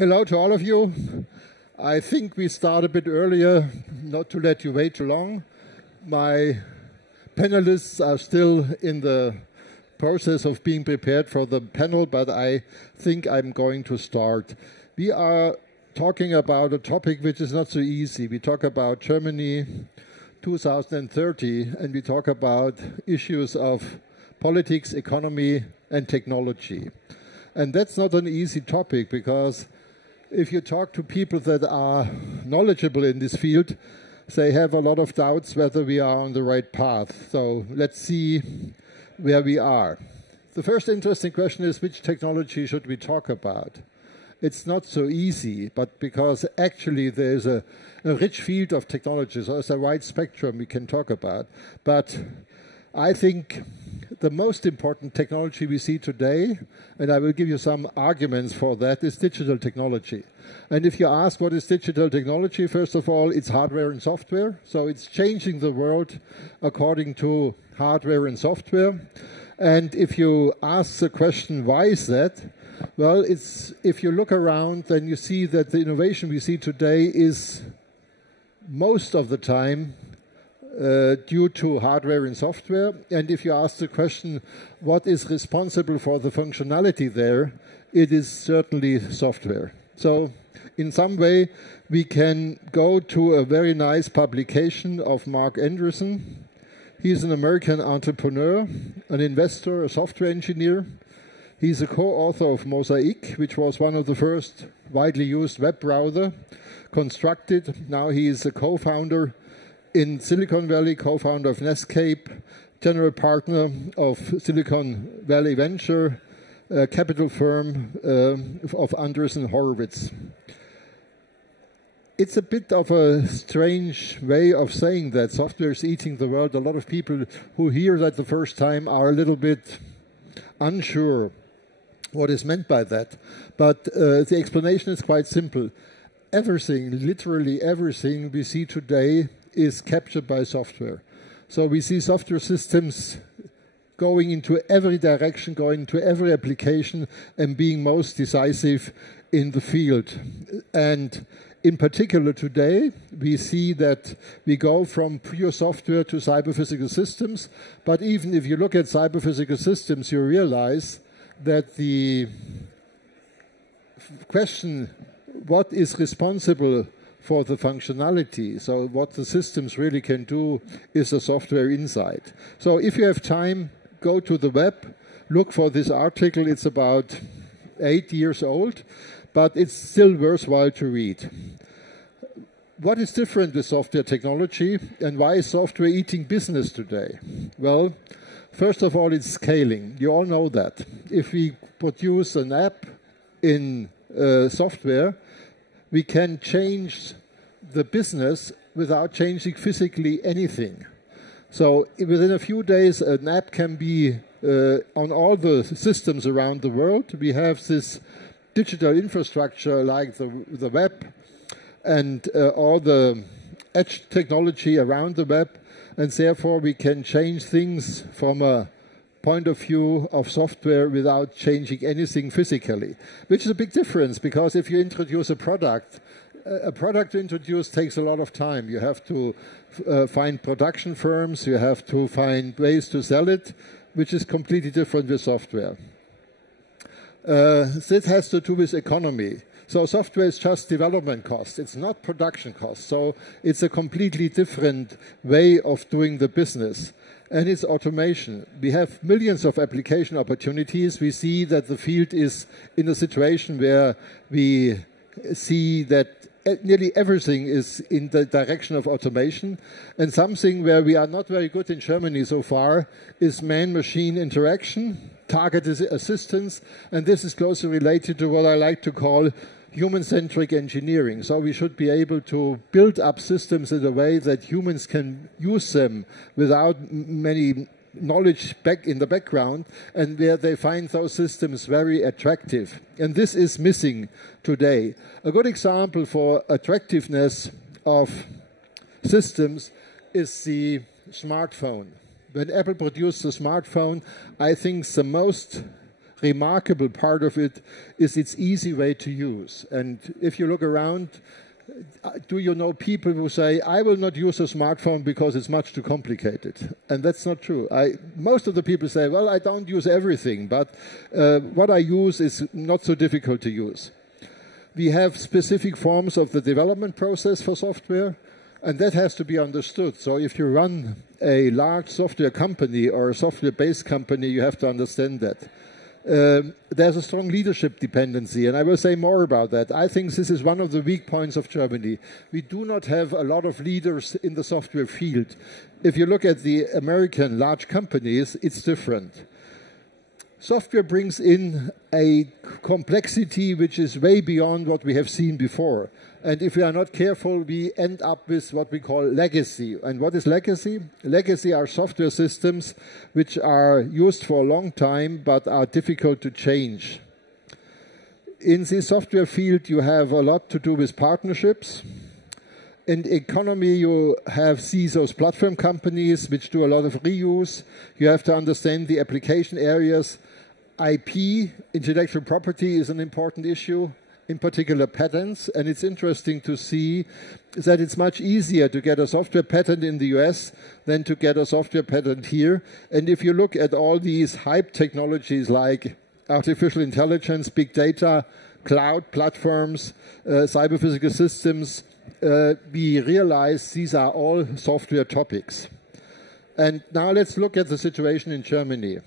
Hello to all of you. I think we start a bit earlier, not to let you wait too long. My panelists are still in the process of being prepared for the panel, but I think I'm going to start. We are talking about a topic which is not so easy. We talk about Germany 2030, and we talk about issues of politics, economy, and technology. And that's not an easy topic, because if you talk to people that are knowledgeable in this field, they have a lot of doubts whether we are on the right path. So let's see where we are. The first interesting question is, which technology should we talk about? It's not so easy, but because actually there's a rich field of technologies, so there's a wide spectrum we can talk about. But I think the most important technology we see today, and I will give you some arguments for that, is digital technology. And if you ask what is digital technology, first of all, it's hardware and software. So it's changing the world according to hardware and software. And if you ask the question, why is that? Well, if you look around, then you see that the innovation we see today is most of the time due to hardware and software. And if you ask the question, what is responsible for the functionality there, it is certainly software. So in some way, we can go to a very nice publication of Mark Anderson. He's an American entrepreneur, an investor, a software engineer. He's a co-author of Mosaic, which was one of the first widely used web browser constructed. Now he is a co-founder in Silicon Valley, co-founder of Netscape, general partner of Silicon Valley Venture, capital firm of Andreessen Horowitz. It's a bit of a strange way of saying that software is eating the world. A lot of people who hear that the first time are a little bit unsure what is meant by that. But the explanation is quite simple. Everything, literally everything we see today is captured by software. So we see software systems going into every direction, going into every application, and being most decisive in the field. And in particular today, we see that we go from pure software to cyber-physical systems. But even if you look at cyber-physical systems, you realize that the question, what is responsible for the functionality, so what the systems really can do, is the software inside. So if you have time, go to the web, look for this article. It's about 8 years old, but it's still worthwhile to read. What is different with software technology, and why is software eating business today? Well, first of all, it's scaling. You all know that. If we produce an app in software, we can change the business without changing physically anything. So within a few days, an app can be on all the systems around the world. We have this digital infrastructure like the web and all the edge technology around the web, and therefore we can change things from a point of view of software without changing anything physically, which is a big difference, because if you introduce a product to introduce takes a lot of time. You have to find production firms, you have to find ways to sell it, which is completely different with software. This has to do with economy. So software is just development cost. It's not production cost. So it's a completely different way of doing the business. And it's automation. We have millions of application opportunities. We see that the field is in a situation where we see that nearly everything is in the direction of automation. And something where we are not very good in Germany so far is man-machine interaction, targeted assistance, and this is closely related to what I like to call human-centric engineering. So we should be able to build up systems in a way that humans can use them without many knowledge back in the background, and where they find those systems very attractive. And this is missing today. A good example for attractiveness of systems is the smartphone. When Apple produced the smartphone, I think the most remarkable part of it is its easy way to use. And if you look around, do you know people who say, I will not use a smartphone because it's much too complicated? And that's not true. Most of the people say, well, I don't use everything, but what I use is not so difficult to use. We have specific forms of the development process for software, and that has to be understood. So if you run a large software company or a software-based company, you have to understand that. There's a strong leadership dependency, and I will say more about that. I think this is one of the weak points of Germany. We do not have a lot of leaders in the software field. If you look at the American large companies, it's different. Software brings in a complexity which is way beyond what we have seen before. And if we are not careful, we end up with what we call legacy. And what is legacy? Legacy are software systems which are used for a long time but are difficult to change. In the software field, you have a lot to do with partnerships. In economy, you see those platform companies which do a lot of reuse. You have to understand the application areas. IP, intellectual property, is an important issue, in particular patents. And it's interesting to see that it's much easier to get a software patent in the US than to get a software patent here. And if you look at all these hype technologies like artificial intelligence, big data, cloud platforms, cyber-physical systems, we realize these are all software topics. And now let's look at the situation in Germany.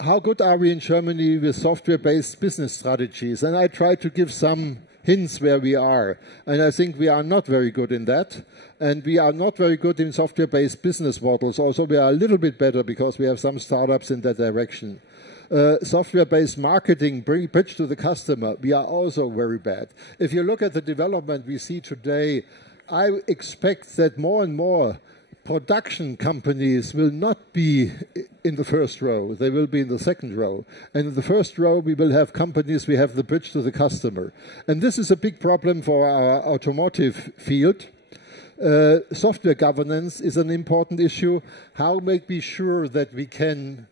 How good are we in Germany with software-based business strategies? And I try to give some hints where we are. And I think we are not very good in that. And we are not very good in software-based business models. Also, we are a little bit better because we have some startups in that direction. Software-based marketing, bridge to the customer, we are also very bad. If you look at the development we see today, I expect that more and more production companies will not be in the first row. They will be in the second row. And in the first row, we will have companies, we have the bridge to the customer. And this is a big problem for our automotive field. Software governance is an important issue. How make we sure that we can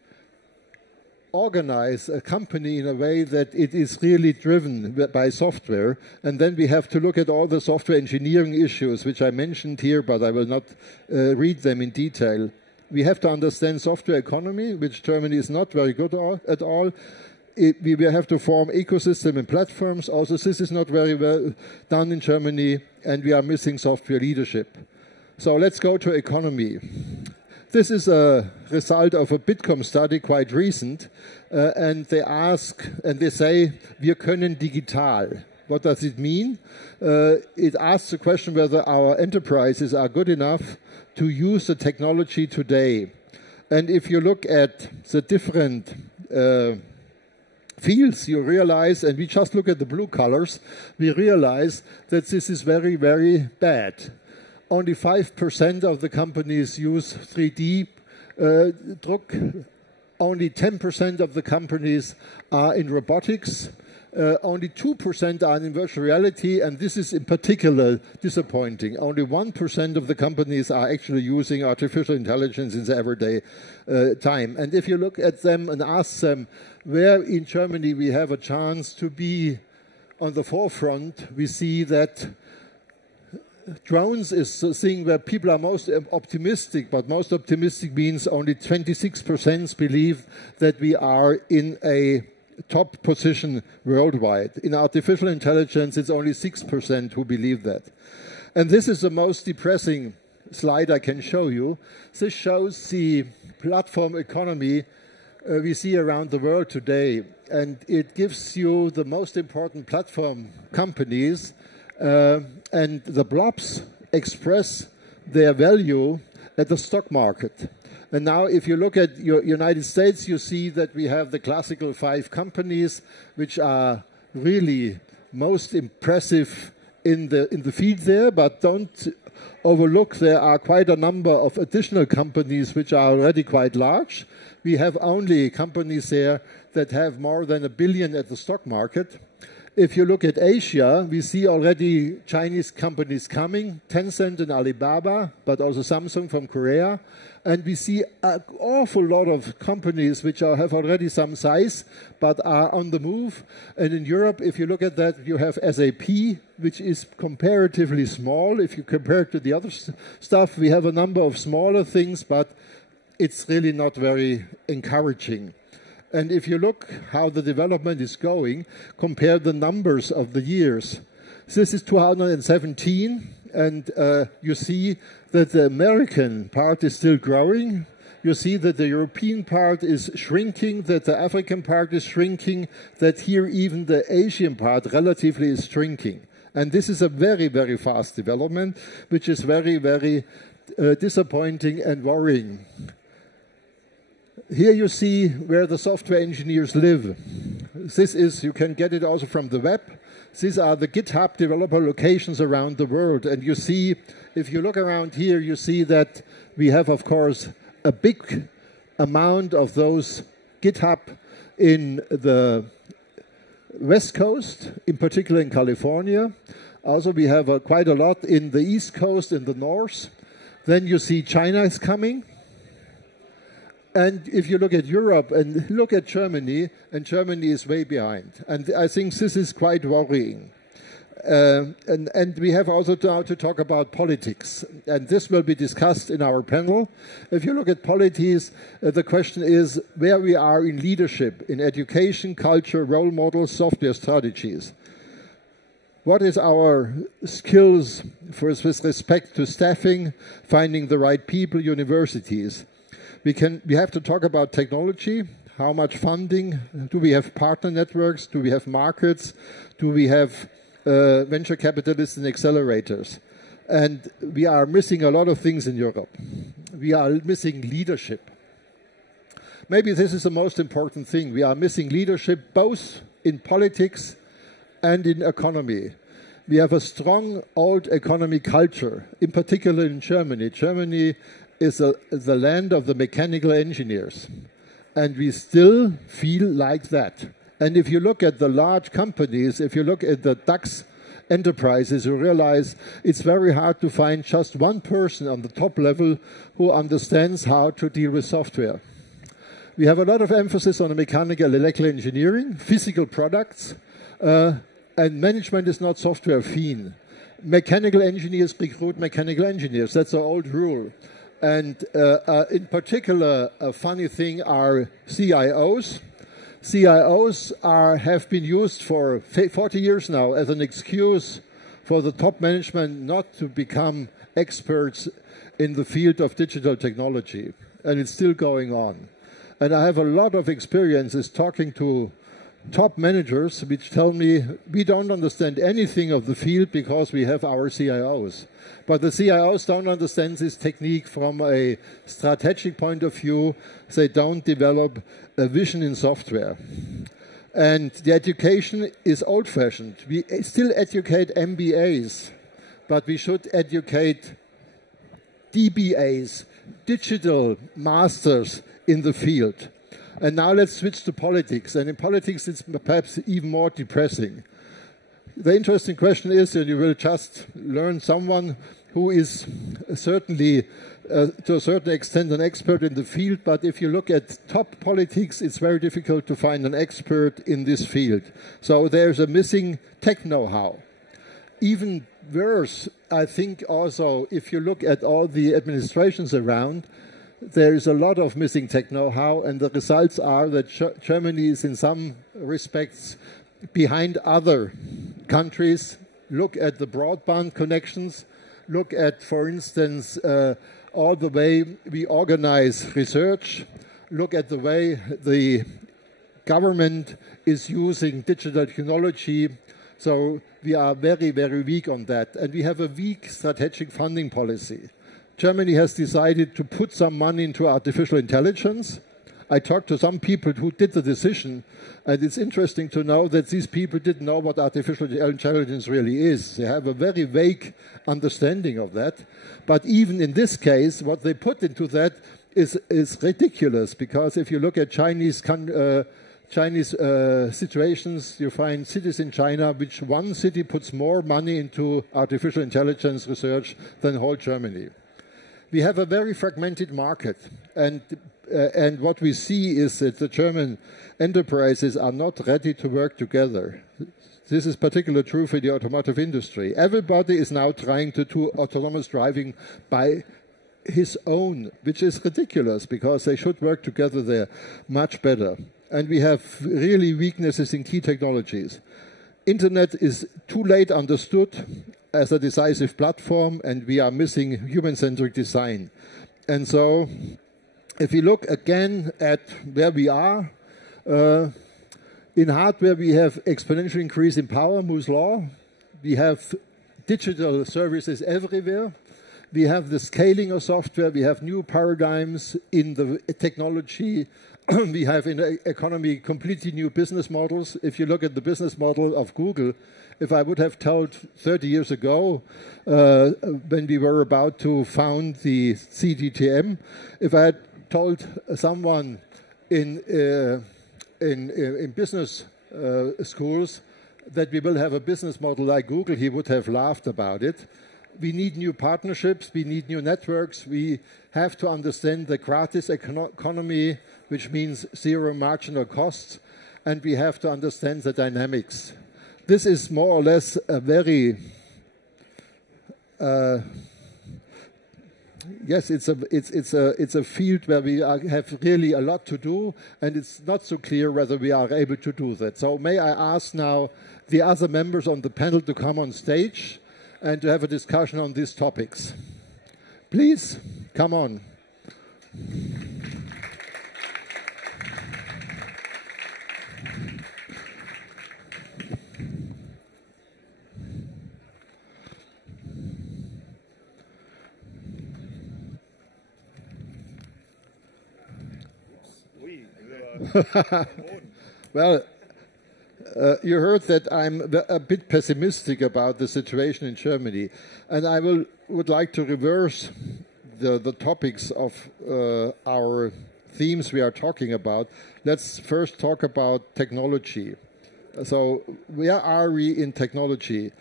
organize a company in a way that it is really driven by software? And then we have to look at all the software engineering issues, which I mentioned here, but I will not read them in detail. We have to understand software economy, which Germany is not very good at all. We will have to form ecosystem and platforms. Also, this is not very well done in Germany, and we are missing software leadership. So let's go to economy. This is a result of a Bitkom study, quite recent, and they ask, and they say, wir können digital. What does it mean? It asks the question whether our enterprises are good enough to use the technology today. And if you look at the different fields, you realize, and we just look at the blue colors, we realize that this is very, very bad. Only 5% of the companies use 3D druck. Only 10% of the companies are in robotics. Only 2% are in virtual reality, and this is in particular disappointing. Only 1% of the companies are actually using artificial intelligence in their everyday time. And if you look at them and ask them where in Germany we have a chance to be on the forefront, we see that drones is the thing where people are most optimistic, but most optimistic means only 26% believe that we are in a top position worldwide. In artificial intelligence, it's only 6% who believe that. And this is the most depressing slide I can show you. This shows the platform economy we see around the world today. And it gives you the most important platform companies, and the blobs express their value at the stock market. And now if you look at United States, you see that we have the classical 5 companies which are really most impressive in the field there, but don't overlook there are quite a number of additional companies which are already quite large. We have only companies there that have more than $1 billion at the stock market. If you look at Asia, we see already Chinese companies coming, Tencent and Alibaba, but also Samsung from Korea. And we see an awful lot of companies which have already some size, but are on the move. And in Europe, if you look at that, you have SAP, which is comparatively small. If you compare it to the other stuff, we have a number of smaller things, but it's really not very encouraging. And if you look how the development is going, compare the numbers of the years. This is 2017, and you see that the American part is still growing. You see that the European part is shrinking, that the African part is shrinking, that here even the Asian part relatively is shrinking. And this is a very, very fast development, which is very, very disappointing and worrying. Here you see where the software engineers live. This is, you can get it also from the web. These are the GitHub developer locations around the world. And you see, if you look around here, you see that we have, of course, a big amount of those GitHub in the West Coast, in particular in California. Also, we have quite a lot in the East Coast, in the North. Then you see China is coming. And if you look at Europe and look at Germany, and Germany is way behind. And I think this is quite worrying. And we have also now to talk about politics. And this will be discussed in our panel. If you look at politics, the question is where we are in leadership, in education, culture, role models, software strategies. What is our skills with respect to staffing, finding the right people, universities? We have to talk about technology. How much funding? Do we have partner networks? Do we have markets? Do we have venture capitalists and accelerators? And we are missing a lot of things in Europe. We are missing leadership. Maybe this is the most important thing. We are missing leadership both in politics and in economy. We have a strong old economy culture, in particular in Germany. Germany is the land of the mechanical engineers. And we still feel like that. And if you look at the large companies, if you look at the DAX enterprises, you realize it's very hard to find just one person on the top level who understands how to deal with software. We have a lot of emphasis on mechanical electrical engineering, physical products, and management is not software affine. Mechanical engineers recruit mechanical engineers. That's an old rule. And in particular, a funny thing are CIOs. CIOs have been used for 40 years now as an excuse for the top management not to become experts in the field of digital technology. And it's still going on. And I have a lot of experiences talking to top managers which tell me we don't understand anything of the field because we have our CIOs. But the CIOs don't understand this technique from a strategic point of view. They don't develop a vision in software. And the education is old-fashioned. We still educate MBAs, but we should educate DBAs, digital masters in the field. And now let's switch to politics. And in politics, it's perhaps even more depressing. The interesting question is, and you will just learn someone who is certainly, to a certain extent, an expert in the field. But if you look at top politics, it's very difficult to find an expert in this field. So there's a missing tech know-how. Even worse, I think also, if you look at all the administrations around, there is a lot of missing tech know-how, and the results are that Germany is in some respects behind other countries. Look at the broadband connections. Look at, for instance, all the way we organize research. Look at the way the government is using digital technology. So we are very, very weak on that. And we have a weak strategic funding policy. Germany has decided to put some money into artificial intelligence. I talked to some people who did the decision, and it's interesting to know that these people didn't know what artificial intelligence really is. They have a very vague understanding of that. But even in this case, what they put into that is ridiculous, because if you look at Chinese Chinese situations. You find cities in China which one city puts more money into artificial intelligence research than whole Germany. We have a very fragmented market, and what we see is that the German enterprises are not ready to work together. This is particularly true for the automotive industry. Everybody is now trying to do autonomous driving by his own, which is ridiculous because they should work together there much better. And we have really weaknesses in key technologies. Internet is too late understood as a decisive platform, and we are missing human-centric design. And so, if we look again at where we are, in hardware we have exponential increase in power, Moore's law. We have digital services everywhere. We have the scaling of software. We have new paradigms in the technology. We have in the economy completely new business models. If you look at the business model of Google, if I would have told 30 years ago, when we were about to found the CDTM, if I had told someone in business schools that we will have a business model like Google, he would have laughed about it. We need new partnerships, we need new networks, we have to understand the gratis economy, which means zero marginal costs, and we have to understand the dynamics. This is more or less a very yes, it's a field where we have really a lot to do, and it's not so clear whether we are able to do that. So may I ask now the other members on the panel to come on stage and to have a discussion on these topics. Please, come on. Well, you heard that I'm a bit pessimistic about the situation in Germany, and I would like to reverse the topics of our themes we are talking about. Let's first talk about technology. So where are we in technology?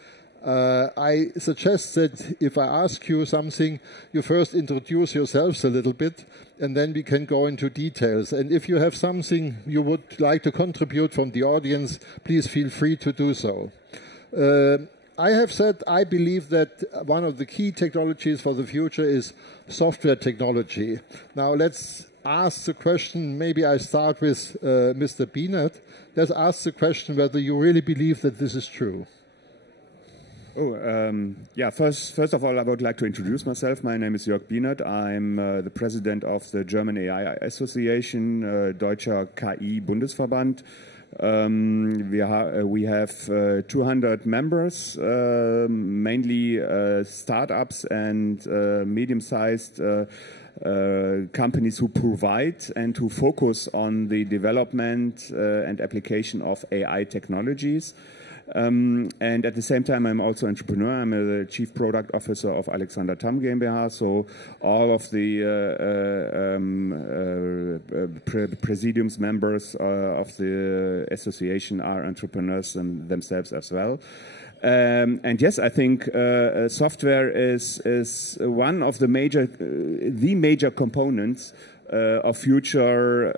I suggest that if I ask you something, you first introduce yourselves a little bit, and then we can go into details. And if you have something you would like to contribute from the audience, please feel free to do so. I have said I believe that one of the key technologies for the future is software technology. Now let's ask the question, maybe I start with Mr. Bienert. Let's ask the question whether you really believe that this is true. Yeah, first of all, I would like to introduce myself. My name is Jörg Bienert. I'm the president of the German AI Association, Deutscher KI-Bundesverband. We have 200 members, mainly startups and medium-sized companies who provide and who focus on the development and application of AI technologies. And at the same time, I'm also an entrepreneur. I'm the chief product officer of Thamm GmbH. So all of the presidiums members of the association are entrepreneurs themselves as well. And yes, I think software is one of the major components of future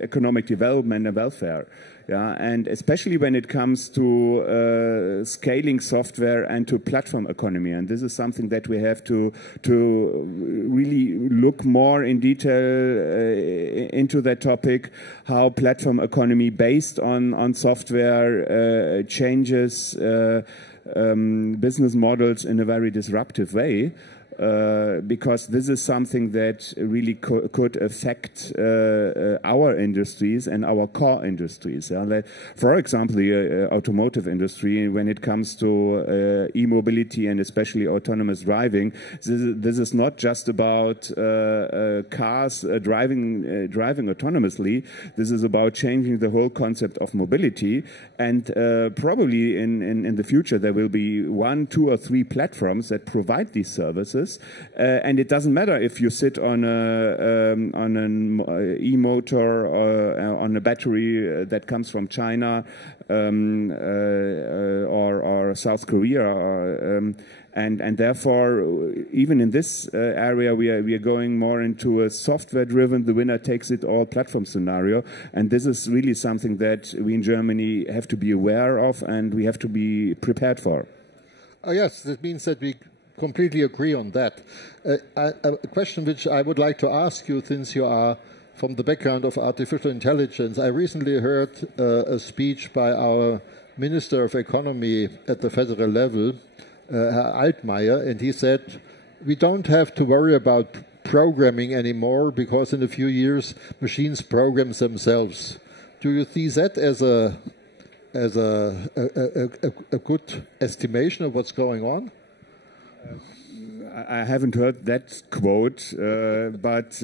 economic development and welfare. Yeah, and especially when it comes to scaling software and to platform economy. And this is something that we have to really look more in detail into that topic, how platform economy based on software changes business models in a very disruptive way. Because this is something that really could affect our industries and our core industries. Yeah? For example, the automotive industry, when it comes to e-mobility and especially autonomous driving, this is not just about cars driving autonomously. This is about changing the whole concept of mobility. And probably in the future there will be 1, 2, or 3 platforms that provide these services. devices, and it doesn't matter if you sit on an e-motor or on a battery that comes from China or South Korea, and therefore, even in this area, we are going more into a software-driven, the winner takes it all platform scenario, and this is really something that we in Germany have to be aware of and we have to be prepared for. Oh, yes, that means that we completely agree on that. A question which I would like to ask you, since you are from the background of artificial intelligence, I recently heard a speech by our Minister of Economy at the federal level, Herr Altmaier, and he said, we don't have to worry about programming anymore because in a few years machines program themselves. Do you see that as a good estimation of what's going on? I haven't heard that quote, but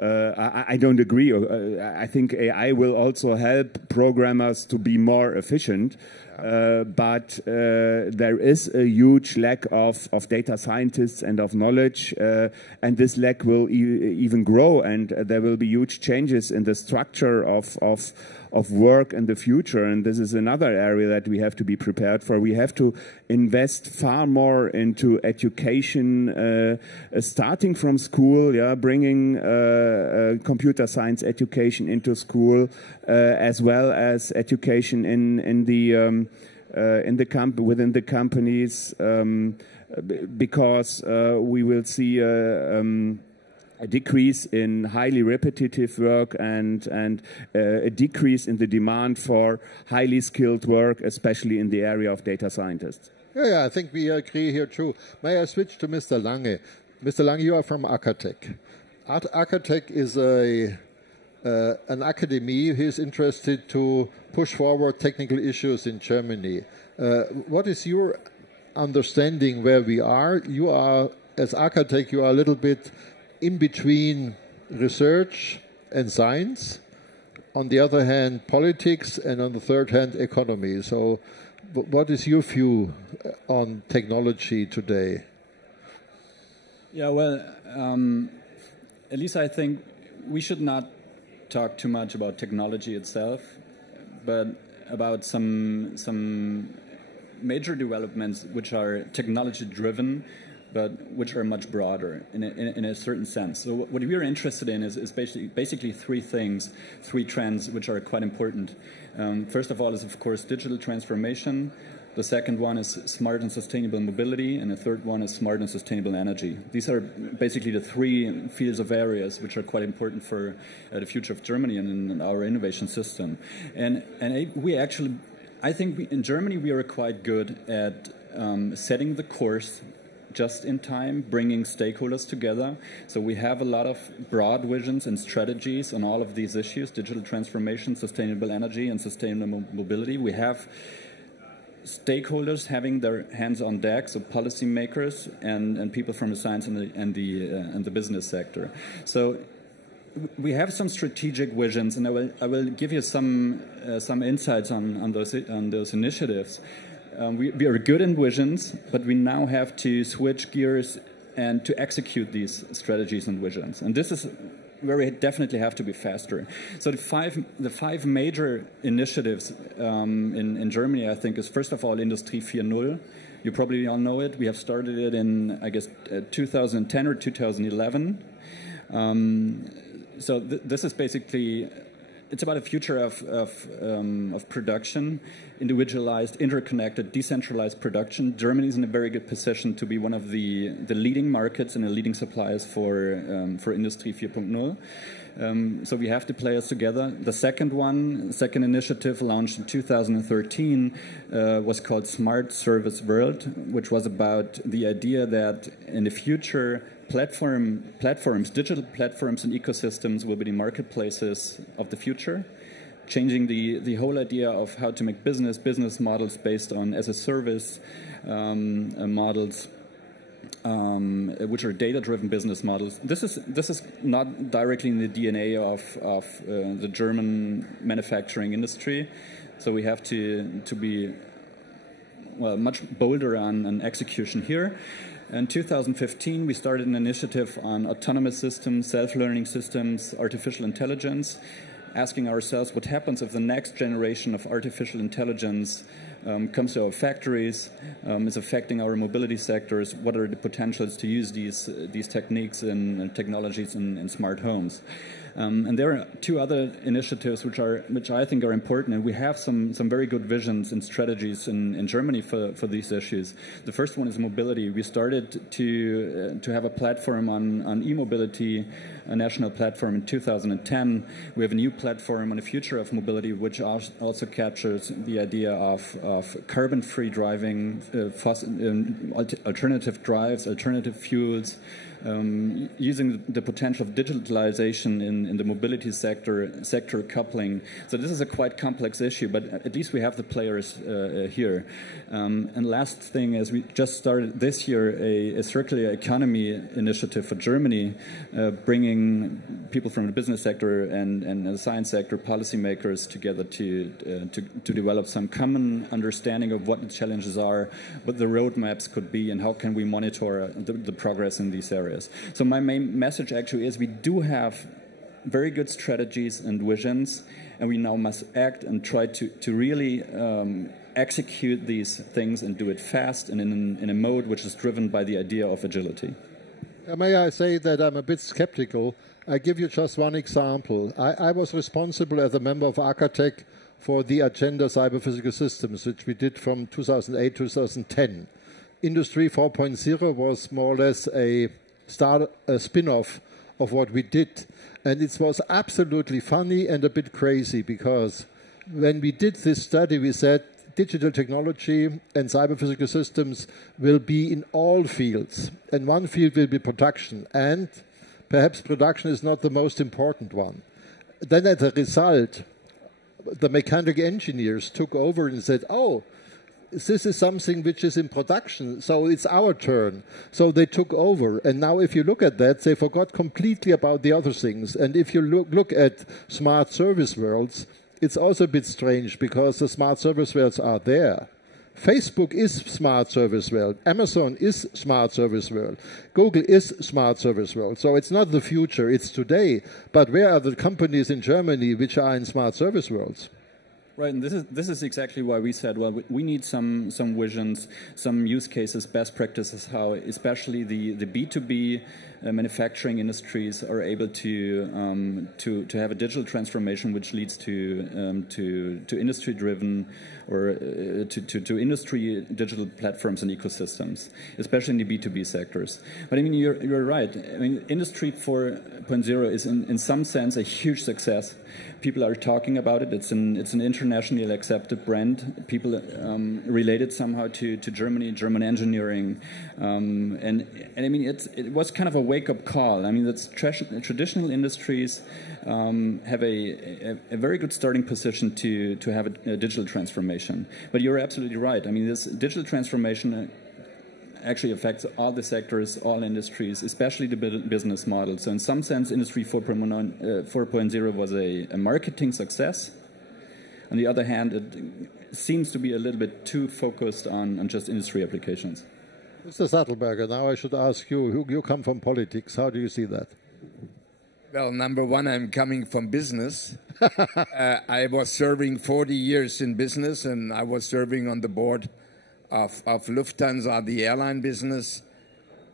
I don't agree. I think AI will also help programmers to be more efficient, but there is a huge lack of data scientists and of knowledge, and this lack will even grow, and there will be huge changes in the structure of work in the future, and this is another area that we have to be prepared for. We have to invest far more into education, starting from school, bringing computer science education into school, as well as education within the companies, because we will see a decrease in highly repetitive work and a decrease in the demand for highly skilled work, especially in the area of data scientists. Yeah, I think we agree here too. May I switch to Mr. Lange? Mr. Lange, you are from Acatech. Acatech is an academy who is interested to push forward technical issues in Germany. What is your understanding where we are? You are, as Acatech, you are a little bit in between research and science, on the other hand politics, and on the third hand economy. So what is your view on technology today? Yeah, well, at least I think we should not talk too much about technology itself, but about some major developments which are technology driven, but which are much broader in a certain sense. So what we are interested in is basically three things, three trends which are quite important. First of all is, of course, digital transformation. The second one is smart and sustainable mobility, and the third one is smart and sustainable energy. These are basically the three fields of areas which are quite important for the future of Germany and our innovation system. And we actually, I think in Germany we are quite good at setting the course just in time, bringing stakeholders together. So we have a lot of broad visions and strategies on all of these issues: digital transformation, sustainable energy, and sustainable mobility. We have stakeholders having their hands on deck, so policymakers and people from the science and the business sector. So we have some strategic visions, and I will give you some insights on those initiatives. We are good in visions, but we now have to switch gears and to execute these strategies and visions. And this is where we definitely have to be faster. So the five major initiatives in Germany, I think, is first of all Industrie 4.0. You probably all know it. We have started it in, I guess, 2010 or 2011. So this is basically, it's about a future of production, individualized, interconnected, decentralized production. Germany is in a very good position to be one of the leading markets and the leading suppliers for Industry 4.0. So we have the players together. The second initiative launched in 2013 was called Smart Service World, which was about the idea that in the future platforms, digital platforms and ecosystems will be the marketplaces of the future, changing the whole idea of how to make business models based on as a service models, which are data-driven business models. This is not directly in the DNA of the German manufacturing industry, so we have to be much bolder on execution here. In 2015, we started an initiative on autonomous systems, self-learning systems, artificial intelligence, asking ourselves what happens if the next generation of artificial intelligence comes to our factories, is affecting our mobility sectors, what are the potentials to use these techniques and technologies in smart homes. And there are two other initiatives which I think are important, and we have some very good visions and strategies in Germany for these issues. The first one is mobility. We started to have a platform on e-mobility, a national platform in 2010. We have a new platform on the future of mobility, which also captures the idea of carbon-free driving, alternative drives, alternative fuels, using the potential of digitalization in the mobility sector coupling. So this is a quite complex issue, but at least we have the players here. And last thing is we just started this year a circular economy initiative for Germany, bringing people from the business sector and the science sector, policymakers together to develop some common understanding of what the challenges are, what the roadmaps could be, and how can we monitor the progress in these areas. So my main message actually is we do have very good strategies and visions, and we now must act and try to really execute these things and do it fast and in a mode which is driven by the idea of agility. May I say that I'm a bit skeptical? I give you just one example. I was responsible as a member of Acatech for the Agenda Cyber-Physical Systems, which we did from 2008 to 2010. Industry 4.0 was more or less a spin-off of what we did. And it was absolutely funny and a bit crazy, because when we did this study, we said digital technology and cyber-physical systems will be in all fields. And one field will be production. And perhaps production is not the most important one. Then as a result, the mechanical engineers took over and said, oh, this is something which is in production, so it's our turn. So they took over. And now if you look at that, they forgot completely about the other things. And if you look at smart service worlds, it's also a bit strange, because the smart service worlds are there. Facebook is smart service world. Amazon is smart service world. Google is smart service world. So it's not the future, it's today. But where are the companies in Germany which are in smart service worlds? Right, and this is exactly why we said, well, we need some visions, some use cases, best practices, how especially the B2B manufacturing industries are able to have a digital transformation which leads to industry-driven or to industry digital platforms and ecosystems, especially in the B2B sectors. But I mean, you're right. I mean, Industry 4.0 is in some sense a huge success. People are talking about it. It's an internationally accepted brand. People relate it somehow to Germany, German engineering, and I mean it was kind of a wake-up call. I mean, that's traditional industries have a very good starting position to have a digital transformation. But you're absolutely right. I mean, this digital transformation actually affects all the sectors, all industries, especially the business model. So in some sense, Industry 4.0 was a marketing success. On the other hand, it seems to be a little bit too focused on just industry applications. Mr. Sattelberger, now I should ask you, you come from politics. How do you see that? Well, number one, I'm coming from business. I was serving 40 years in business, and I was serving on the board of Lufthansa, the airline business,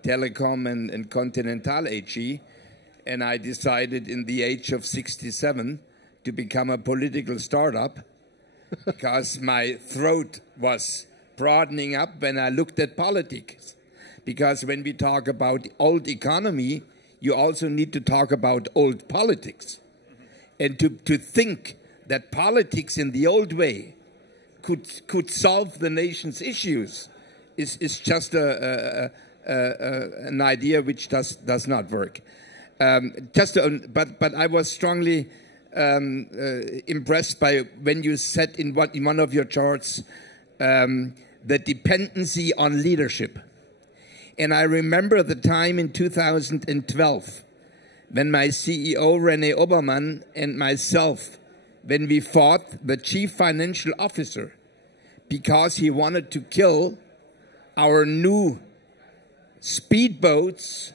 Telecom, and Continental AG. And I decided in the age of 67 to become a political startup because my throat was broadening up when I looked at politics. Because when we talk about old economy, you also need to talk about old politics. And to think that politics in the old way could solve the nation's issues is just an idea which does not work. But I was strongly impressed by when you said in one of your charts the dependency on leadership. And I remember the time in 2012 when my CEO René Obermann and myself, when we fought the chief financial officer because he wanted to kill our new speedboats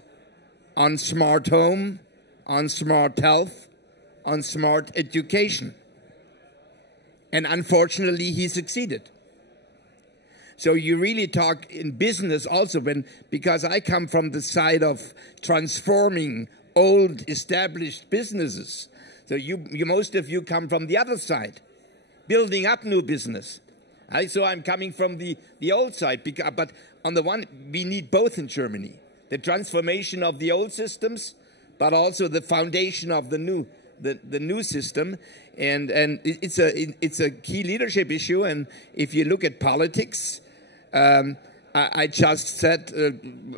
on smart home, on smart health, on smart education. And unfortunately, he succeeded. So you really talk in business also, because I come from the side of transforming old established businesses. So most of you come from the other side, building up new business. So I'm coming from the old side, but on the one, we need both in Germany. The transformation of the old systems, but also the foundation of the new system. And it's a key leadership issue. And if you look at politics, I just said,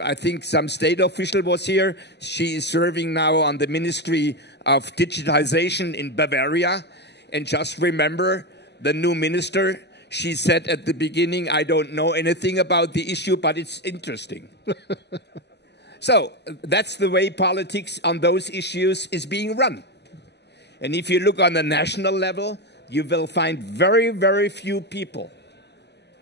I think some state official was here. She is serving now on the Ministry of Digitization in Bavaria. And just remember, the new minister, she said at the beginning, I don't know anything about the issue, but it's interesting. So that's the way politics on those issues is being run. And if you look on the national level, you will find very, very few people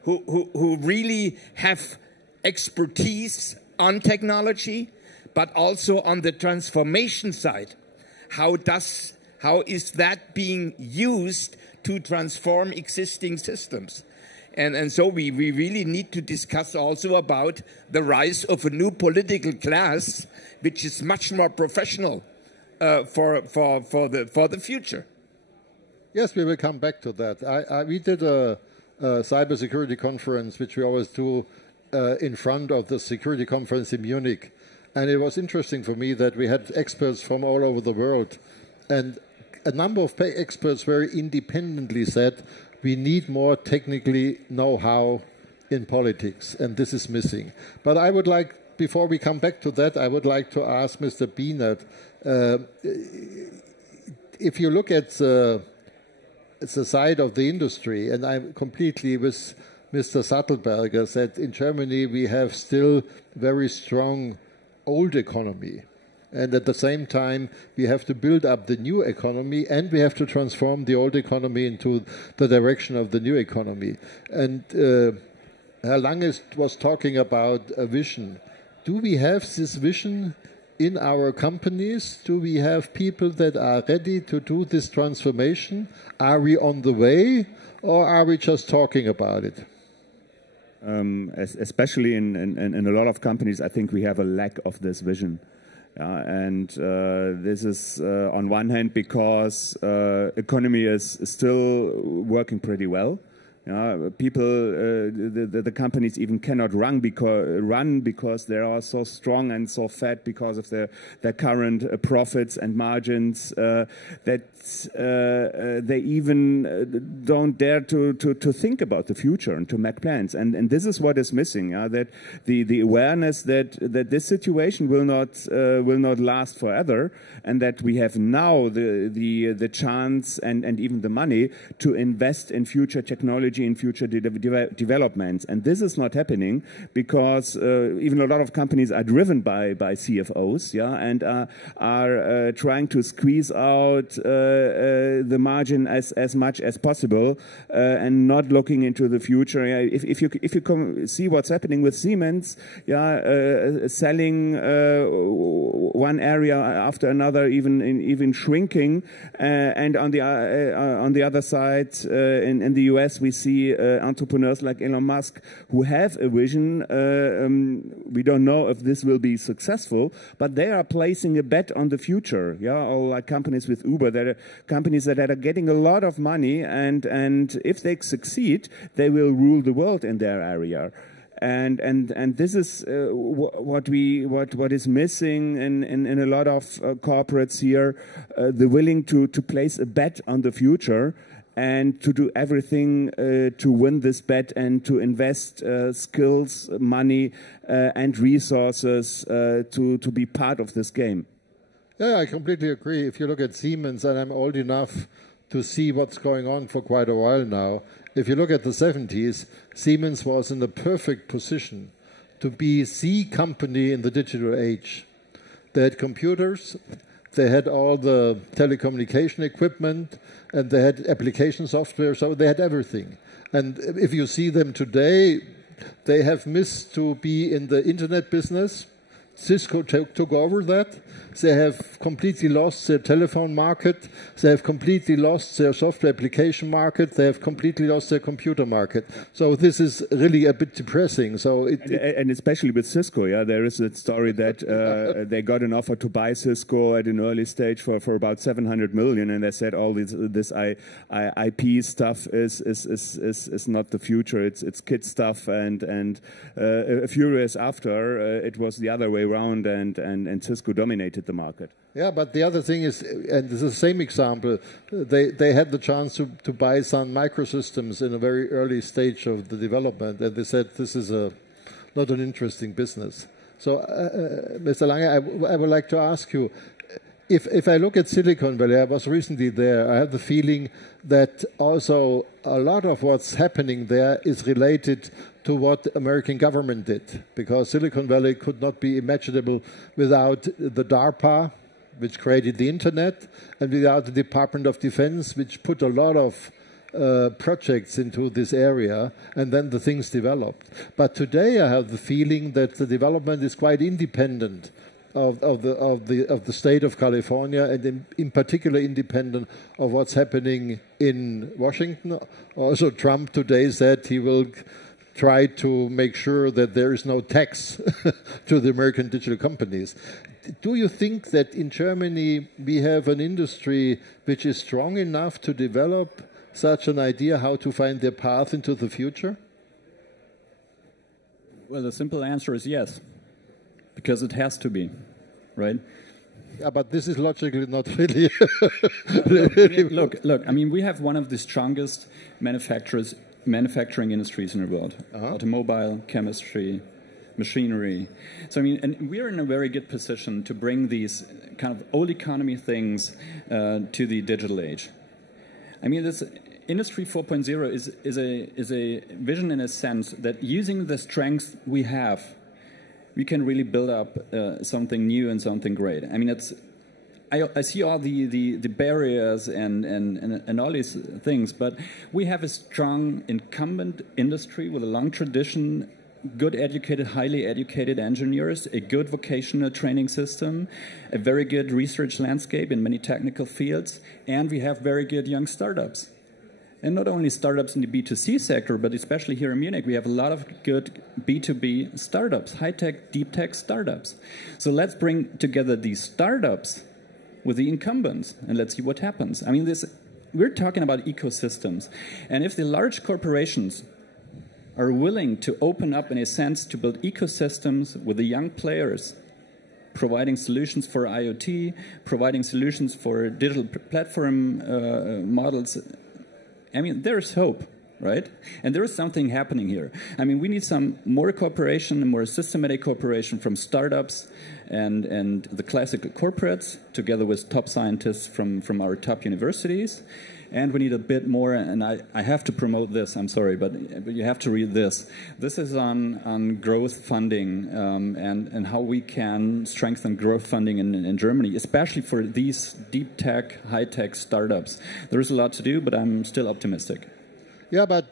who really have expertise on technology, but also on the transformation side. How is that being used to transform existing systems? And so we really need to discuss also about the rise of a new political class, which is much more professional for the future. Yes, we will come back to that. We did a cybersecurity conference, which we always do in front of the security conference in Munich. And it was interesting for me that we had experts from all over the world. And a number of experts very independently said, we need more technically know-how in politics, and this is missing. But I would like, before we come back to that, I would like to ask Mr. Bienert, if you look at the side of the industry, and I'm completely with Mr. Sattelberger, that in Germany we have still very strong old economy. And at the same time, we have to build up the new economy, and we have to transform the old economy into the direction of the new economy. And Herr Lange was talking about a vision. Do we have this vision in our companies? Do we have people that are ready to do this transformation? Are we on the way, or are we just talking about it? Especially in a lot of companies, I think we have a lack of this vision. And this is on one hand because economy is still working pretty well. People, the companies even cannot run because they are so strong and so fat because of their current profits and margins that they even don't dare to think about the future and to make plans. And this is what is missing. That the awareness that this situation will not last forever, and that we have now the chance and even the money to invest in future technology, in future developments. And this is not happening because even a lot of companies are driven by CFOs, and are trying to squeeze out the margin as much as possible and not looking into the future. If you see what's happening with Siemens, selling one area after another, even shrinking, and on the other side, in the US, we see entrepreneurs like Elon Musk who have a vision. We don't know if this will be successful, but they are placing a bet on the future. Or like companies with Uber, that are companies that are getting a lot of money, and if they succeed, they will rule the world in their area. And this is what is missing in a lot of corporates here, the willing to place a bet on the future and to do everything to win this bet and to invest skills, money, and resources to be part of this game. Yeah, I completely agree. If you look at Siemens, and I'm old enough to see what's going on for quite a while now, if you look at the 70s, Siemens was in the perfect position to be the company in the digital age. They had computers, they had all the telecommunication equipment, and they had application software, so they had everything. And if you see them today, they have missed to be in the internet business. Cisco took over that. They have completely lost their telephone market. They have completely lost their software application market. They have completely lost their computer market. So this is really a bit depressing. So and especially with Cisco, yeah, there is a story that they got an offer to buy Cisco at an early stage for about 700 million, and they said all this IP stuff is not the future. It's kid stuff, and a few years after it was the other way around, and Cisco dominated the market. Yeah, but the other thing is, and this is the same example, they had the chance to buy Sun Microsystems in a very early stage of the development, and they said this is not an interesting business. So, Mr. Lange, I would like to ask you, if I look at Silicon Valley, I was recently there, I have the feeling that also a lot of what's happening there is related to what the American government did, because Silicon Valley could not be imaginable without the DARPA, which created the internet, and without the Department of Defense, which put a lot of projects into this area, and then the things developed. But today I have the feeling that the development is quite independent of the state of California, and in particular independent of what's happening in Washington. Also, Trump today said he will try to make sure that there is no tax to the American digital companies. Do you think that in Germany we have an industry which is strong enough to develop such an idea how to find their path into the future? Well, the simple answer is yes, because it has to be, right? Yeah, but this is logically not really. Look, I mean, we have one of the strongest manufacturing industries in the world. Automobile, chemistry, machinery. So I mean, and we're in a very good position to bring these kind of old economy things to the digital age. I mean, this Industry 4.0 is a vision in a sense that using the strengths we have, we can really build up something new and something great. I mean, I see all the barriers and all these things, but we have a strong incumbent industry with a long tradition, good educated, highly educated engineers, a good vocational training system, a very good research landscape in many technical fields, and we have very good young startups. And not only startups in the B2C sector, but especially here in Munich, we have a lot of good B2B startups, high-tech, deep-tech startups. So let's bring together these startups with the incumbents, and let's see what happens. I mean, we're talking about ecosystems. And if the large corporations are willing to open up, in a sense, to build ecosystems with the young players, providing solutions for IoT, providing solutions for digital platform models, I mean, there's hope, right? And there is something happening here. I mean, we need some more cooperation, more systematic cooperation from startups and the classical corporates, together with top scientists from our top universities. And we need a bit more, and I have to promote this, I'm sorry, but you have to read this. This is on growth funding and how we can strengthen growth funding in Germany, especially for these deep tech, high tech startups. There is a lot to do, but I'm still optimistic. Yeah, but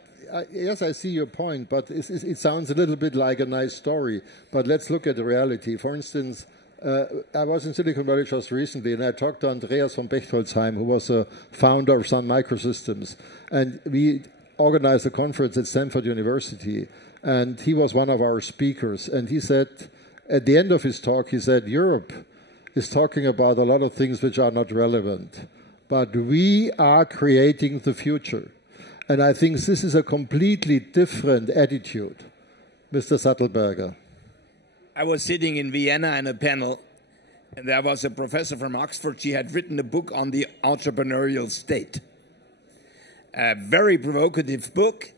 yes, I see your point, but it sounds a little bit like a nice story. But let's look at the reality. For instance, I was in Silicon Valley just recently, and I talked to Andreas von Bechtolzheim, who was a founder of Sun Microsystems. And we organized a conference at Stanford University, and he was one of our speakers. And he said, at the end of his talk, he said, Europe is talking about a lot of things which are not relevant, but we are creating the future. And I think this is a completely different attitude, Mr. Sattelberger. I was sitting in Vienna in a panel, and there was a professor from Oxford. She had written a book on the entrepreneurial state. A very provocative book,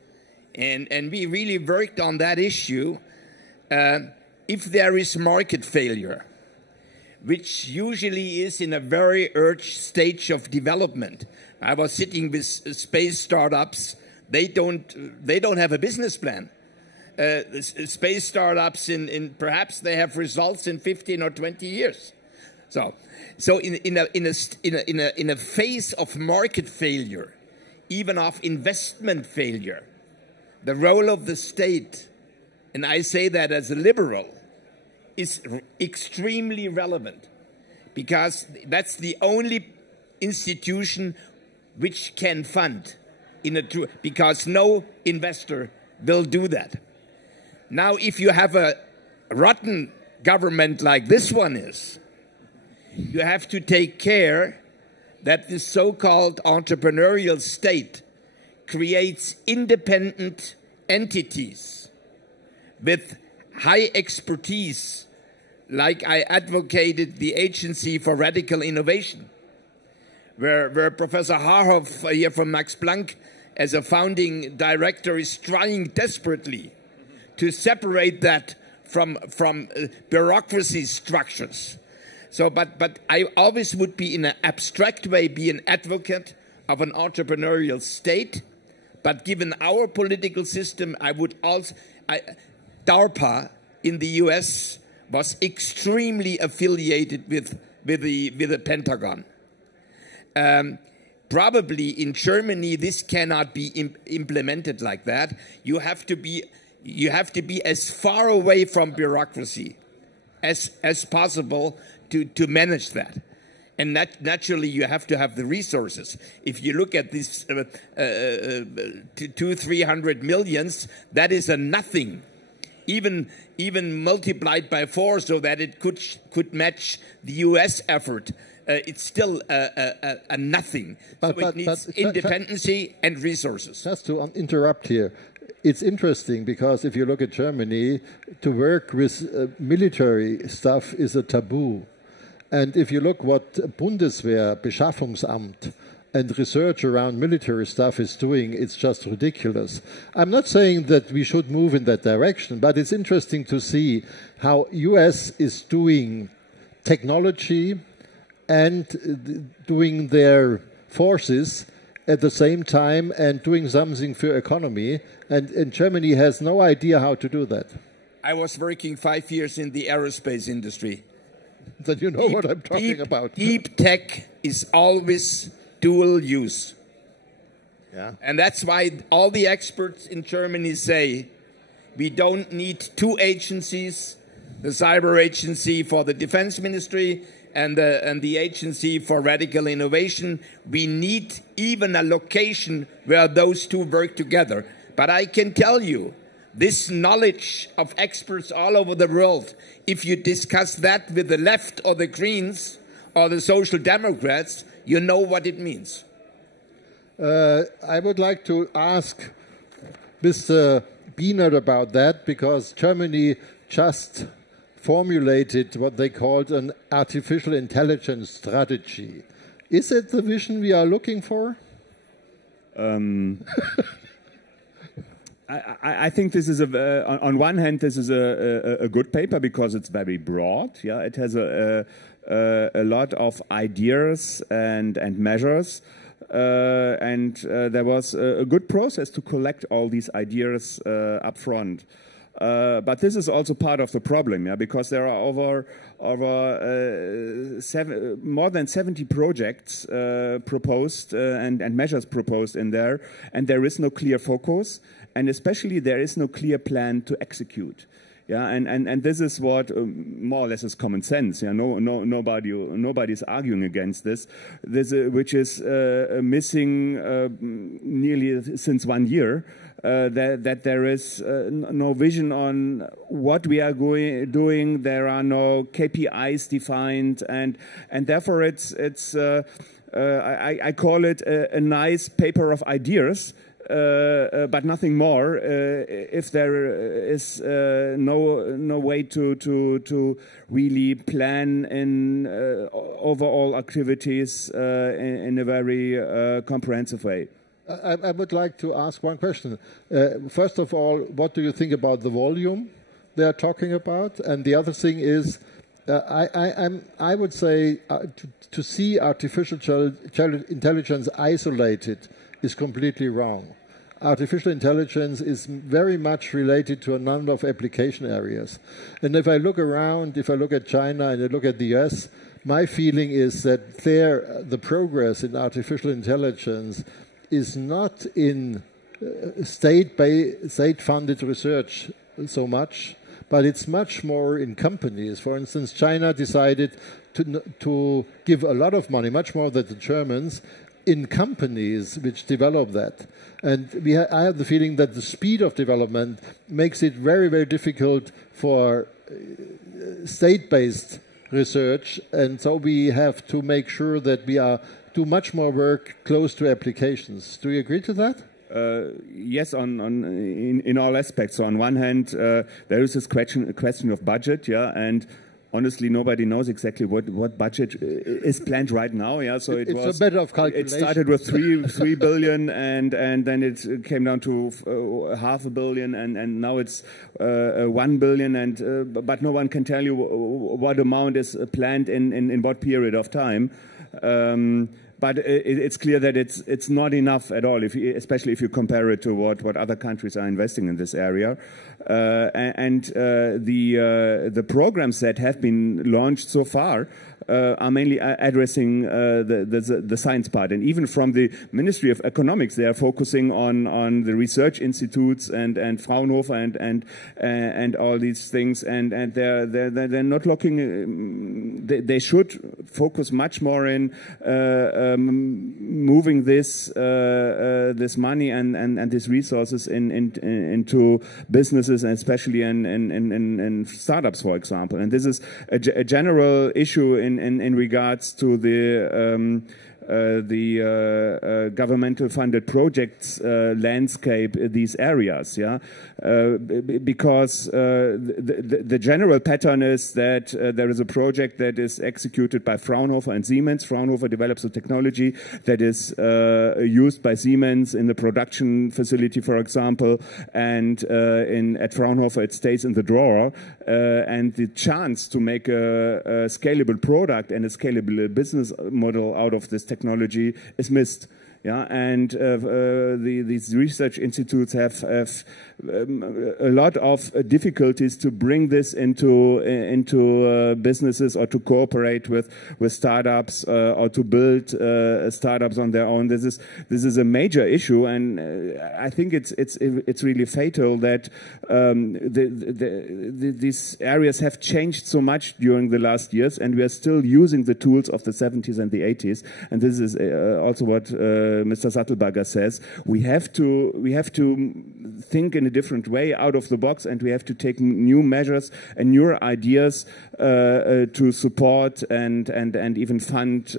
and we really worked on that issue. If there is market failure, which usually is in a very early stage of development. I was sitting with space startups. They don't have a business plan. Space startups perhaps they have results in 15 or 20 years. So in a phase of market failure, even of investment failure, the role of the state and I say that as a liberal, is extremely relevant, because that's the only institution which can fund in a true, because no investor will do that. Now, if you have a rotten government like this one is, you have to take care that the so-called entrepreneurial state creates independent entities with high expertise, like I advocated the Agency for Radical Innovation, where Professor Harhoff here from Max Planck as a founding director is trying desperately to separate that from bureaucracy structures. So, but I always would be, in an abstract way, be an advocate of an entrepreneurial state. But given our political system, I would also, DARPA in the US was extremely affiliated with the Pentagon. Probably in Germany, this cannot be implemented like that. You have to be as far away from bureaucracy as possible to manage that. And naturally, you have to have the resources. If you look at this 200-300 millions, that is a nothing. Even multiplied by 4, so that it could match the US effort, it's still a nothing. So it needs independency and resources. Just to interrupt here, it's interesting because if you look at Germany, to work with military stuff is a taboo. And if you look what Bundeswehr, Beschaffungsamt, and research around military stuff is doing, it's just ridiculous. I'm not saying that we should move in that direction, but it's interesting to see how US is doing technology and doing their forces at the same time and doing something for economy, and Germany has no idea how to do that. I was working 5 years in the aerospace industry. Then you know what I'm talking about. Deep tech is always dual use. Yeah. And that's why all the experts in Germany say we don't need 2 agencies, the cyber agency for the defense ministry and the agency for radical innovation. We need even a location where those 2 work together. But I can tell you, this knowledge of experts all over the world, if you discuss that with the left or the Greens or the Social Democrats, you know what it means. I would like to ask Mr. Bienert about that, because Germany just formulated what they called an artificial intelligence strategy. Is it the vision we are looking for? I think this is on one hand, this is a good paper because it's very broad. Yeah, it has a lot of ideas and measures, and there was a good process to collect all these ideas up front. But this is also part of the problem, yeah, because there are more than 70 projects proposed and measures proposed in there, and there is no clear focus. And especially, there is no clear plan to execute. Yeah, and this is what more or less is common sense. Yeah, nobody's arguing against this. Which is missing nearly since 1 year. That there is no vision on what we are doing. There are no KPIs defined, and therefore I call it a nice paper of ideas. But nothing more. If there is no way to really plan in overall activities in a very comprehensive way. I would like to ask one question. First of all, what do you think about the volume they are talking about? And the other thing is, I would say to see artificial intelligence isolated is completely wrong. Artificial intelligence is very much related to a number of application areas. And if I look around, if I look at China and I look at the US, my feeling is that the progress in artificial intelligence is not in state-funded research so much, but it's much more in companies. For instance, China decided to give a lot of money, much more than the Germans, in companies which develop that. And I have the feeling that the speed of development makes it very, very difficult for state-based research, and so we have to make sure that we do much more work close to applications. Do you agree to that? Yes, in all aspects. So on one hand, there is this question of budget, yeah, and honestly, nobody knows exactly what budget is planned right now. Yeah, so it's a matter of calculation. It started with 3 billion, and then it came down to $500 million, and now it's 1 billion. And but no one can tell you what amount is planned in what period of time. But it's clear that it's not enough at all, especially if you compare it to what other countries are investing in this area. The programs that have been launched so far are mainly addressing the science part. And even from the Ministry of Economics, they are focusing on the research institutes and Fraunhofer and all these things. And they're not looking. They should focus much more in moving this money and these resources into businesses, and especially in startups, for example. And this is a general issue in regards to the governmental funded projects landscape, these areas, yeah, because the general pattern is that there is a project that is executed by Fraunhofer and Siemens. Fraunhofer develops a technology that is used by Siemens in the production facility, for example, and at Fraunhofer it stays in the drawer, and the chance to make a scalable product and a scalable business model out of this technology is missed. Yeah, and these research institutes have a lot of difficulties to bring this into businesses, or to cooperate with startups, or to build startups on their own. This is a major issue, and I think it's really fatal that these areas have changed so much during the last years, and we are still using the tools of the 70s and the 80s. And this is also what Mr. Sattelberger says. We have to think in a different way, out of the box, and we have to take new measures and newer ideas to support and even fund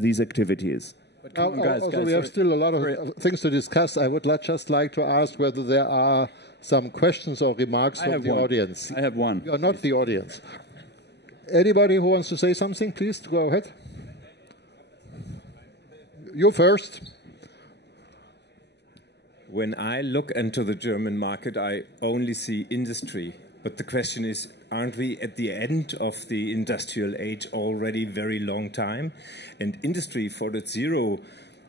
these activities. Also, we have still a lot of things to discuss. I would just like to ask whether there are some questions or remarks from the audience. I have one. You are not the audience. Anybody who wants to say something, please go ahead. You first. When I look into the German market, I only see industry. But the question is, aren't we at the end of the industrial age already very long time? And Industry 4.0,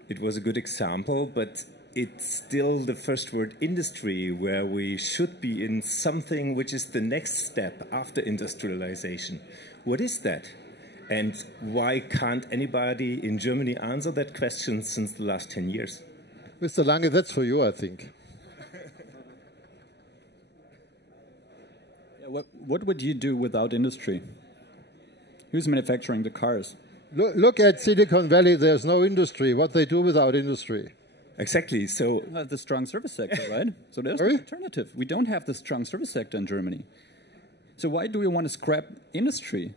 it was a good example, but it's still the first word industry, where we should be in something which is the next step after industrialization. What is that? And why can't anybody in Germany answer that question since the last 10 years? Mr. Lange, that's for you, I think. What would you do without industry? Who's manufacturing the cars? Look at Silicon Valley. There's no industry. What they do without industry? Exactly. So we have the strong service sector, right? So there's an alternative. We don't have the strong service sector in Germany. So why do we want to scrap industry?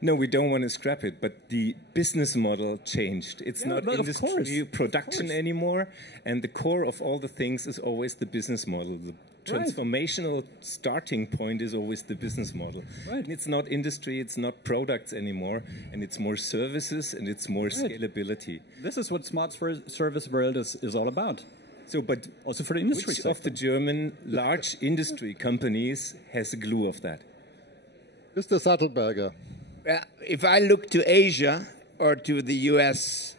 No, we don't want to scrap it, but the business model changed. It's not industry production anymore, and the core of all the things is always the business model. The transformational starting point is always the business model. Right. It's not industry, it's not products anymore, and it's more services and it's more scalability. This is what smart service world is all about. So, but also for the industry which of the German large industry companies has a glue of that? Mr. Sattelberger. If I look to Asia or to the US,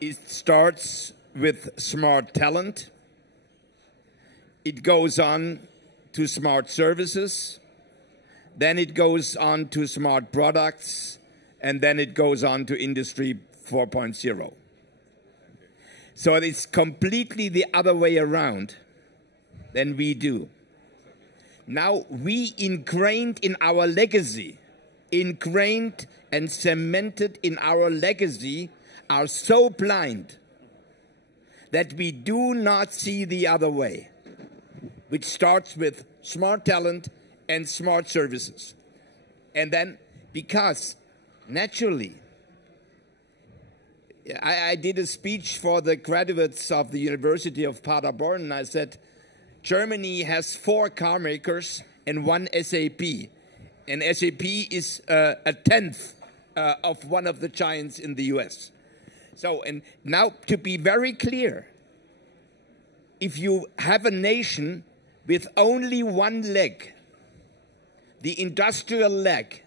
it starts with smart talent. It goes on to smart services. Then it goes on to smart products. And then it goes on to Industry 4.0. So it's completely the other way around than we do. Now we ingrained in our legacy, ingrained and cemented in our legacy, are so blind that we do not see the other way, which starts with smart talent and smart services. And then, because naturally, I did a speech for the graduates of the University of Paderborn, and I said, Germany has 4 car makers and 1 SAP. And SAP is a tenth of one of the giants in the US. So, and now to be very clear, if you have a nation with only one leg, the industrial leg,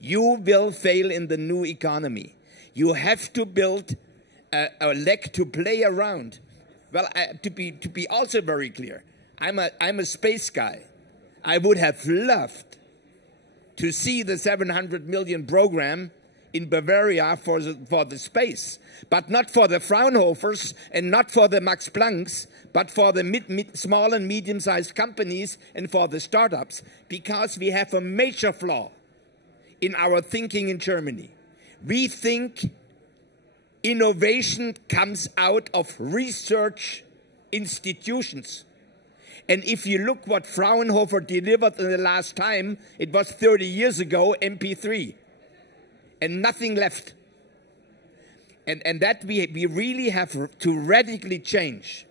you will fail in the new economy. You have to build a leg to play around. Well, to be also very clear, I'm a space guy. I would have loved to see the 700 million program in Bavaria for the space, but not for the Fraunhofers and not for the Max Plancks, but for the small and medium-sized companies and for the startups, because we have a major flaw in our thinking in Germany. We think innovation comes out of research institutions. And if you look what Fraunhofer delivered in the last time, it was 30 years ago, MP3. And nothing left. And that we really have to radically change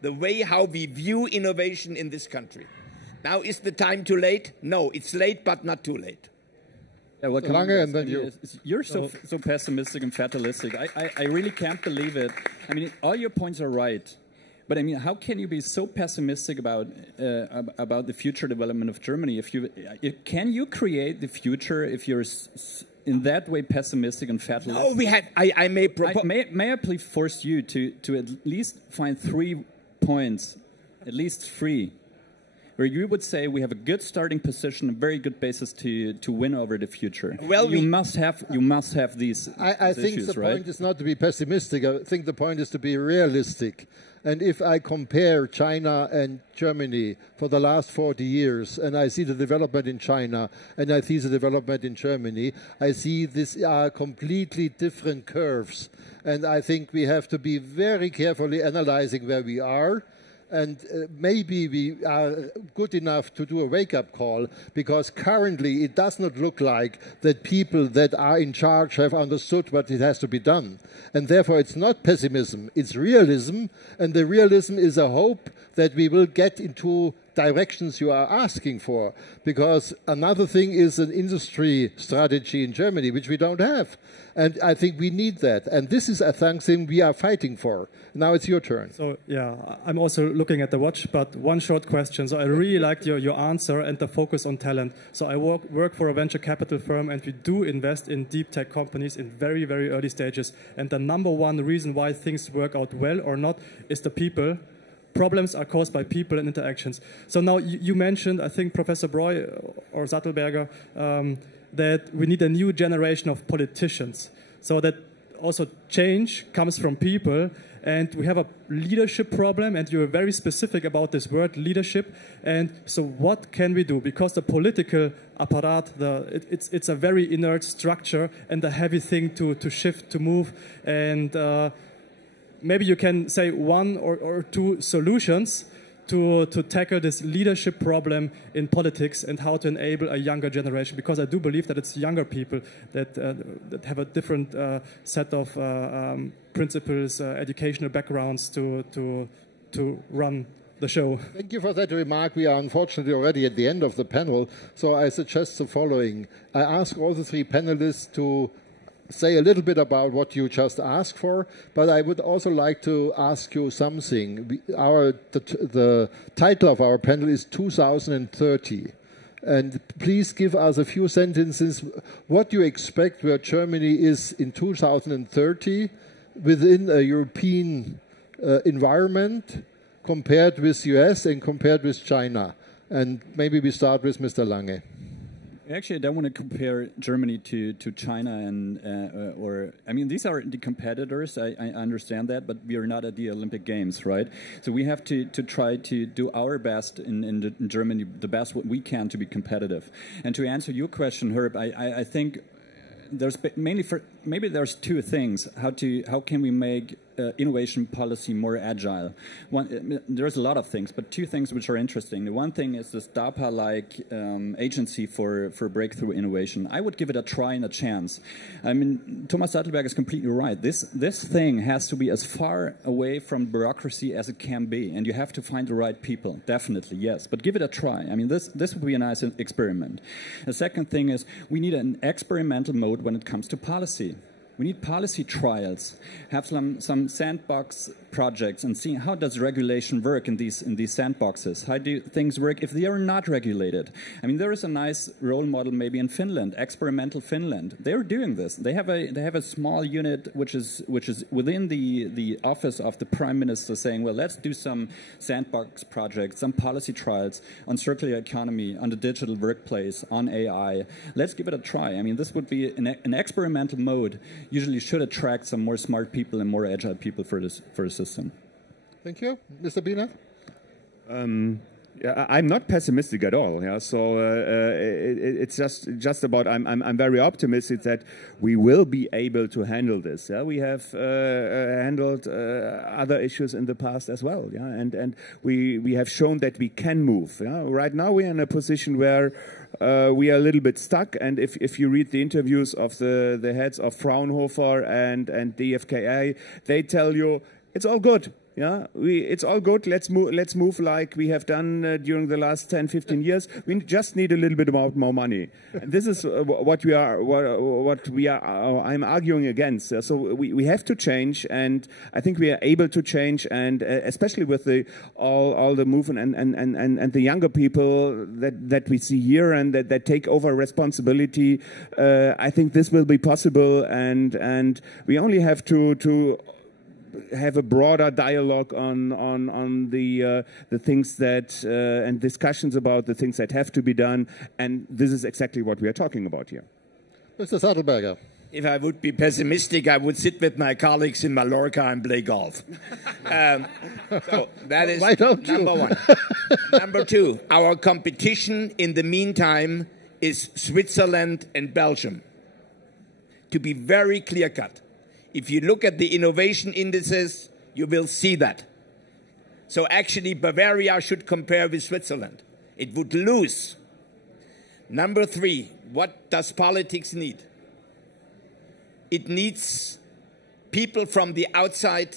the way how we view innovation in this country. Now, is the time too late? No, it's late, but not too late. Yeah, what Lange, and then you. You're so pessimistic and fatalistic. I really can't believe it. I mean, all your points are right. But I mean, how can you be so pessimistic about the future development of Germany? Can you create the future if you're in that way pessimistic and fatalistic? No, we have. I may propose. May I please force you to at least find 3 points, at least 3, where you would say we have a good starting position, a very good basis to win over the future. Well, you must have these. I think issues, the right? point is not to be pessimistic. I think the point is to be realistic. And if I compare China and Germany for the last 40 years, and I see the development in China and I see the development in Germany, I see these are completely different curves. And I think we have to be very carefully analyzing where we are. And maybe we are good enough to do a wake-up call, because currently it does not look like that people that are in charge have understood what it has to be done. And therefore it's not pessimism, it's realism, and the realism is a hope that we will get into directions you are asking for. Because another thing is an industry strategy in Germany, which we don't have. And I think we need that. And this is a thing we are fighting for. Now it's your turn. So, yeah, I'm also looking at the watch, but one short question. So I really liked your answer and the focus on talent. So I work for a venture capital firm, and we do invest in deep tech companies in very, very early stages. And the #1 reason why things work out well or not is the people. Problems are caused by people and interactions. So now you mentioned, I think Professor Broy or Sattelberger, that we need a new generation of politicians. So that also change comes from people, and we have a leadership problem, and you were very specific about this word leadership. And so what can we do? Because the political apparat, it's a very inert structure and a heavy thing to shift, to move. And maybe you can say 1 or 2 solutions to tackle this leadership problem in politics and how to enable a younger generation, because I do believe that it's younger people that have a different set of principles, educational backgrounds to run the show. Thank you for that remark. We are unfortunately already at the end of the panel, so I suggest the following. I ask all the 3 panelists to say a little bit about what you just asked for, but I would also like to ask you something. The title of our panel is 2030. And please give us a few sentences what you expect where Germany is in 2030 within a European environment compared with US and compared with China. And maybe we start with Mr. Lange. Actually, I don't want to compare Germany to China I mean, these are the competitors. I understand that, but we are not at the Olympic Games, right? So we have to try to do our best in Germany, the best what we can to be competitive. And to answer your question, Herb, I think there's maybe there's two things. How can we make innovation policy more agile? There's a lot of things, but two things which are interesting. The one thing is this DARPA-like agency for breakthrough innovation. I would give it a try and a chance. I mean, Thomas Sattelberger is completely right. This thing has to be as far away from bureaucracy as it can be, and you have to find the right people. Definitely, yes, but give it a try. I mean, this would be a nice experiment. The second thing is we need an experimental mode when it comes to policy. We need policy trials, have some sandbox projects, and see how does regulation work in these sandboxes. How do things work if they are not regulated? I mean, there is a nice role model maybe in Finland, experimental Finland. They're doing this. They have a small unit which is within the office of the Prime Minister, saying, well, let's do some sandbox projects, some policy trials on circular economy, on the digital workplace, on AI. Let's give it a try. I mean, this would be an experimental mode. Usually should attract some more smart people and more agile people for a system. Thank you. Mr. Bienert? Yeah, I'm not pessimistic at all. Yeah, so it's just about I'm very optimistic that we will be able to handle this. Yeah, we have handled other issues in the past as well. Yeah, and we have shown that we can move. Yeah, right now we're in a position where we are a little bit stuck. And if you read the interviews of the heads of Fraunhofer and DFKA, they tell you it's all good. Yeah, it's all good. Let's move like we have done during the last 10, 15 years. We just need a little bit more money. And this is what we are. I'm arguing against. So we have to change, and I think we are able to change, and especially with all the movement and the younger people that we see here and that take over responsibility. I think this will be possible, and we only have to have a broader dialogue on the things that and discussions about the things that have to be done, and this is exactly what we are talking about here. Mr. Sattelberger. If I would be pessimistic, I would sit with my colleagues in Mallorca and play golf. So that is number one. Number two, our competition in the meantime is Switzerland and Belgium. To be very clear-cut. If you look at the innovation indices, you will see that. So actually, Bavaria should compare with Switzerland. It would lose. Number three, what does politics need? It needs people from the outside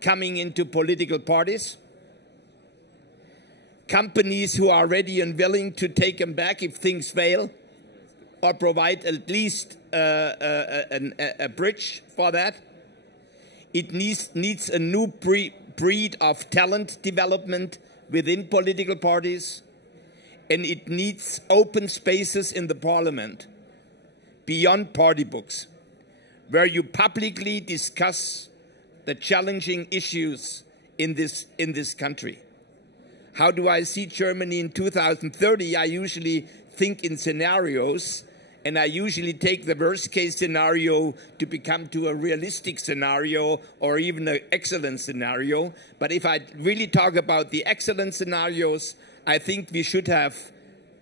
coming into political parties, companies who are ready and willing to take them back if things fail, or provide at least a bridge for that. It needs a new breed of talent development within political parties, and it needs open spaces in the parliament beyond party books, where you publicly discuss the challenging issues in this country. How do I see Germany in 2030? I usually think in scenarios, and I usually take the worst case scenario to become to a realistic scenario or even an excellent scenario. But if I really talk about the excellent scenarios, I think we should have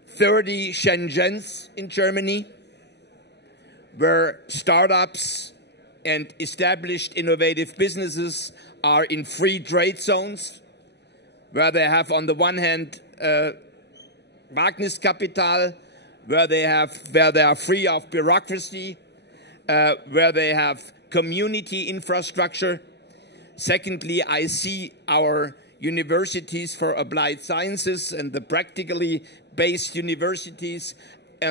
30 Shenzhens in Germany, where startups and established innovative businesses are in free trade zones, where they have on the one hand Wagniskapital, where they are free of bureaucracy, where they have community infrastructure. Secondly, I see our universities for applied sciences and the practically based universities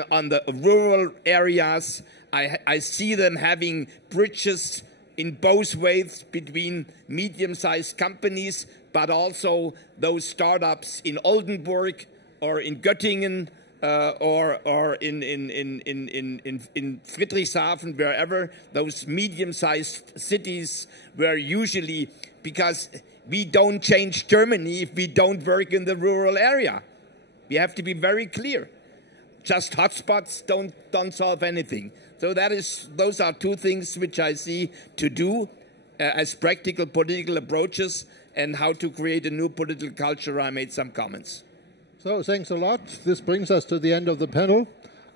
on the rural areas. I see them having bridges in both ways between medium-sized companies, but also those startups in Oldenburg or in Göttingen, or in Friedrichshafen, wherever, those medium-sized cities where usually, because we don't change Germany if we don't work in the rural area. We have to be very clear. just hotspots don't solve anything. So those are two things which I see to do as practical political approaches, and how to create a new political culture. I made some comments. So thanks a lot. This brings us to the end of the panel.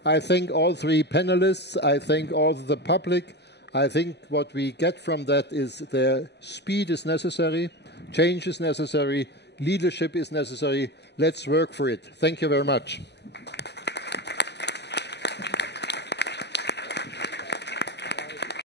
I thank all three panelists. I thank all the public. I think what we get from that is the speed is necessary, change is necessary, leadership is necessary. Let's work for it. Thank you very much.